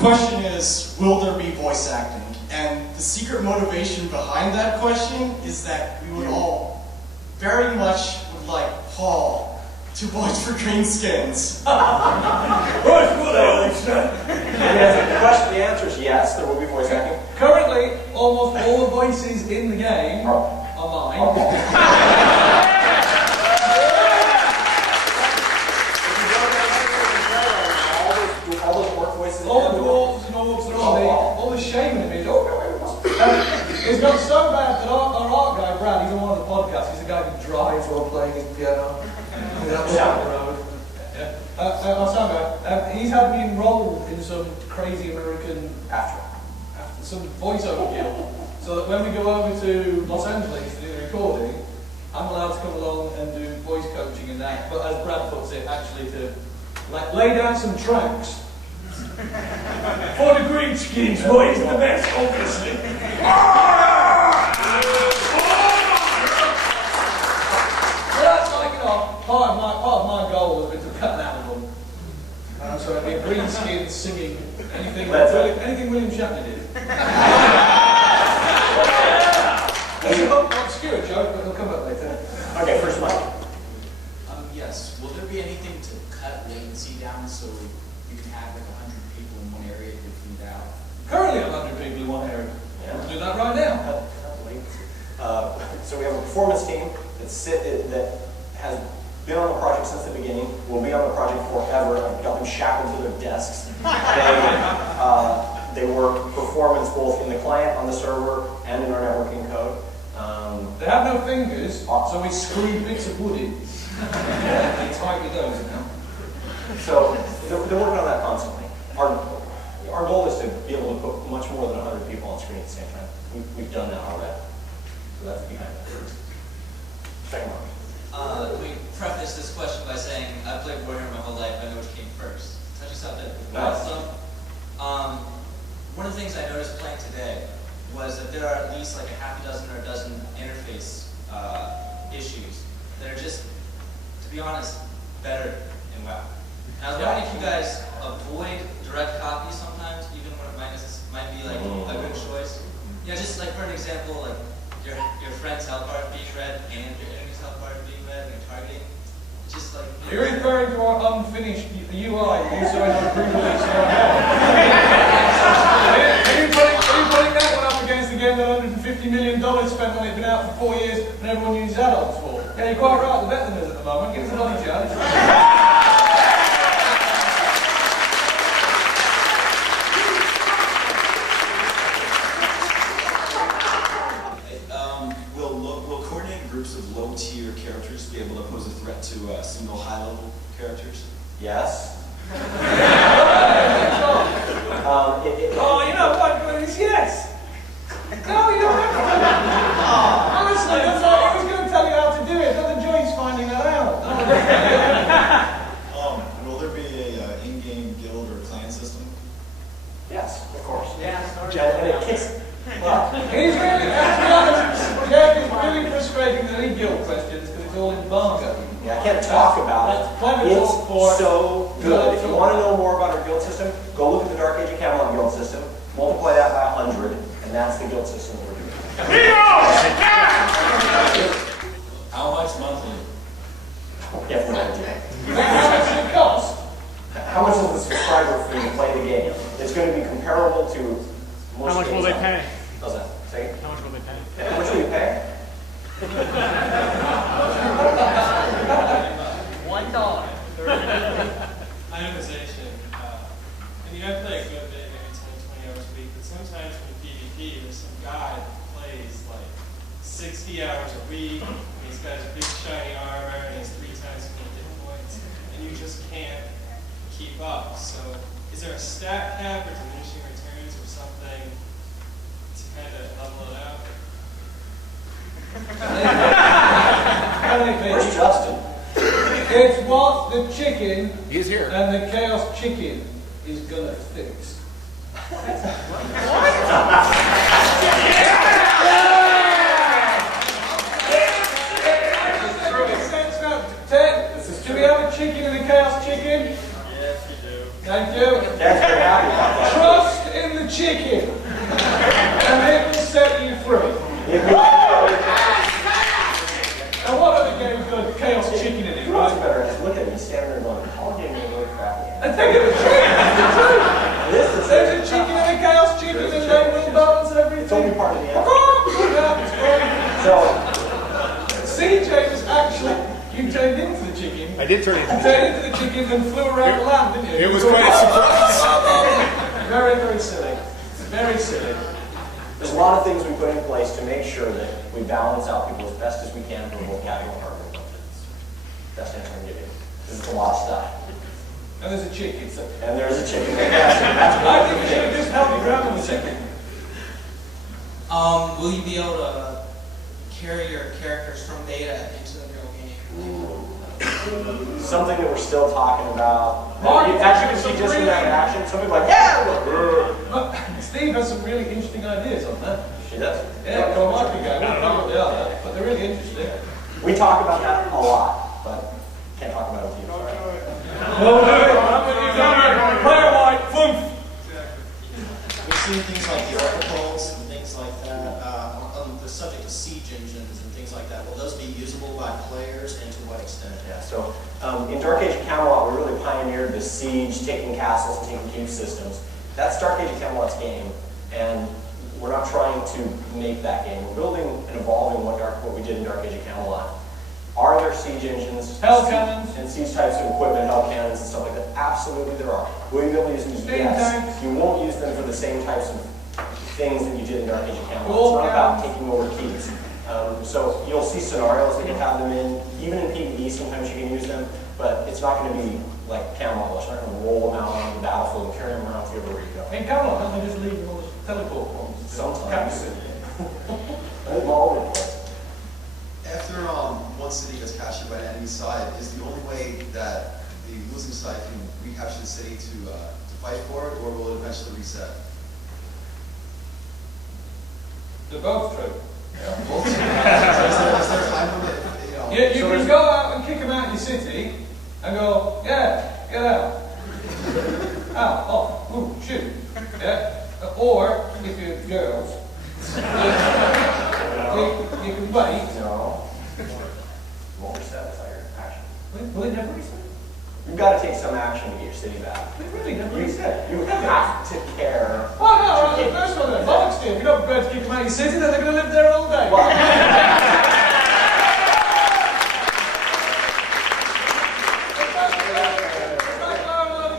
question is, will there be voice acting? And the secret motivation behind that question is that we would all very much would like Paul to voice for greenskins. The answer is yes, there will be voice acting. Currently, almost all the voices in the game are mine. All those orc voices. All the dwarves and orcs and all the shaman image. It's got so bad that our art guy, Brad, he's on one of the podcasts. He's the guy who drives while playing his piano. Down the road. Our sound guy, he's had me enrolled in some crazy American after some voiceover guild, so that when we go over to Los Angeles to do the recording, I'm allowed to come along and do voice coaching in that. But as Brad puts it, actually to lay down some tracks. For the greenskins, boy, is the best, obviously. That's like, part of my goal has been to cut an album. So it'd be a greenskin singing anything William Shatner did. That's an obscure joke, but it'll come up later. Okay, first Mike. Yes. Will there be anything to cut latency down so you can have like 100 people in one area different out? Currently 100 people in one area. Yeah. We'll do that right now. So we have a performance team that has been on the project since the beginning, will be on the project forever. I've got them shackled to their desks. They work performance both in the client, on the server, and in our networking code. They have no fingers, so we screw bits of wood in. They tight with those now. So they're working on that constantly. Our goal is to be able to put much more than 100 people on screen at the same time. We've done that already. So that's behind that. Second one. We preface this question by saying, I've played Warhammer my whole life, I know which came first. Touch us up there. Nice. One of the things I noticed playing today was that there are at least like a half a dozen or a dozen interface issues that are just, to be honest, better in WoW. And I was wondering if you guys avoid direct copy sometimes, even when it might be like a good choice. You know, just like for an example, like your friend's health bar being read and your enemy's health bar being read and you're targeting. Just like you're referring to our unfinished UI also in our pre-release. Are you putting that one up against the game that $150 million spent on it, been out for 4 years, and everyone uses add-ons for? Yeah, you're quite right, we're better than us at the moment. Give us another chance. Will coordinated groups of low-tier characters be able to pose a threat to single high-level characters? Yes. You know what? It's yes. No, you don't have to. Honestly, that's like, I was going to tell you how to do it. Not the joints finding that out. Will there be a in-game guild or clan system? Yes, of course. Yeah, And it kicks. It's really frustrating the league guild questions because it's all embargo. Yeah, I can't talk about it. It's so good. If you want to know more about our guild system, go look at the Dark Age of Camelot guild system, multiply that by 100, and that's the guild system that we're doing. How much monthly? You have no idea. How much does it cost? How much is the subscriber fee to play the game? It's going to be comparable to most How much will they pay? How's that? Say it. How much will they pay? How much will you pay? $1. Itemization. I mean, I play a good bit, maybe 10, 20 hours a week, but sometimes in PvP, there's some guy that plays like 60 hours a week, and he's got his big shiny armor, and he's 3 times as many hit points, and you just can't keep up. So, is there a stat cap or diminishing returns or something to kind of level it out? Where's Justin? It's what the chicken He's here. and the chaos chicken is gonna fix. Do we have a chicken and a chaos chicken? Yes, you do. Thank you. That's very happy about that. CJ was actually, you turned into the chicken. I did turn it. You turned into the chicken and flew around the land, didn't you? It was quite a surprise. Very, very silly. Very silly. There's a lot of things we put in place to make sure that we balance out people as best as we can for both casual and hardcore budgets. Best answer I can give you. This is a lot of stuff. And there's a chicken. So. And there's a chicken. I think we should have just held the ground on the chicken. Will you be able to carry your characters from beta into the real game? Something that we're still talking about. Mark, As you can see just from that reaction, some people are like, yeah! Steve has some really interesting ideas on that. She does. Yeah, go marketing guy. I don't know what they are, but they're really interesting. We talk about that a lot, but can't talk about it with you. We'll do it. Player white, boom. We've seen things like the oracles and things like that. On the subject of siege engines and things like that, will those be usable by players and to what extent? Yeah, so in Dark Age of Camelot, we really pioneered the siege, taking castles, and taking keep systems. That's Dark Age of Camelot's game, and we're not trying to make that game. We're building and evolving what we did in Dark Age of Camelot. Are there siege engines, hell cannons, and siege types of equipment, hell cannons, and stuff like that? Absolutely, there are. Will you be able to use them? Yes. You won't use them for the same types of things that you did in Dark Age of Camelot. It's not about taking over keys. So you'll see scenarios that you have them in. Even in PvE, sometimes you can use them, but it's not going to be like Camelot. You're not going to roll them out on the battlefield and carry them around to everywhere you go. In Camelot, don't they just leave them on the teleport ones? Sometimes. I'm all over the place. After one city gets captured by an enemy side, is the only way that the losing side can recapture the city to fight for it, or will it eventually reset? They're both true. Yeah, both. Is there a time limit? You can go out and kick them out of your city and go, yeah, get out. Out, off, ooh, shoot. Yeah. Or, if you're girls, you can wait. No. Won't reset, it's not your action. Will it never reset? You've got to take some action to get your city back. Will it really never You reset? have to care. Oh no, the first one then, bollocks to you. If you're not prepared to kick them out of your city, then they're going to live there all day.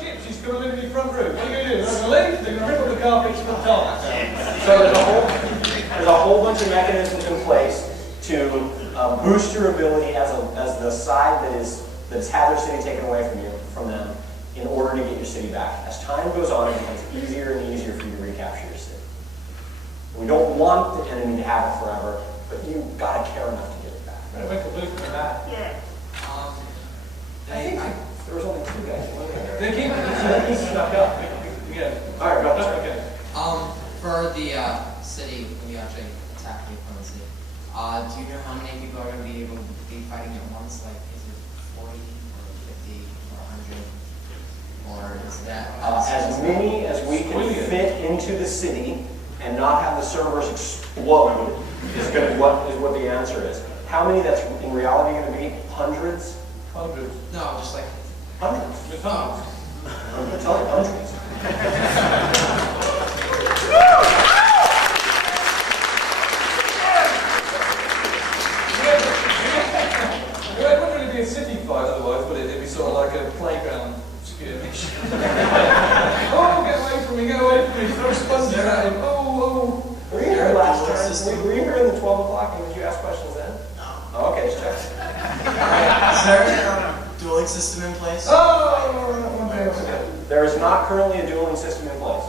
Gypsies come and live in your front room. What are you going to do? They're going to leave, they're going to rip up the carpets from the top. So there's a whole bunch of mechanisms in place to boost your ability as the side that has had their city taken away from them in order to get your city back. As time goes on, it becomes easier and easier for you to recapture your city. We don't want the enemy to have it forever, but you've got to care enough to get it back. I'm going to make a loop for that. I think there was only 2 guys. They keep stuck up. Yeah. All right, go. Okay. For the city, when you actually attack the opponent's city, do you know how many people are going to be able to be fighting at once? Like, is it 40 or 50 or 100? Or is that... as many as we can fit into the city and not have the servers explode is what the answer is. How many that's in reality going to be? Hundreds? Hundreds. No, just like... Hundreds. With hundreds. I'm going to tell you, hundreds. It wouldn't really be a city fight otherwise, but it'd be sort of like a playground skirmish. Oh, get away from me, get away from me. Throw sponges at him. Oh. Were you here last time? Were you here in the 12 o'clock and did you ask questions then? No. Oh, okay, just check. Is there a dueling system in place? Oh! There is not currently a dueling system in place.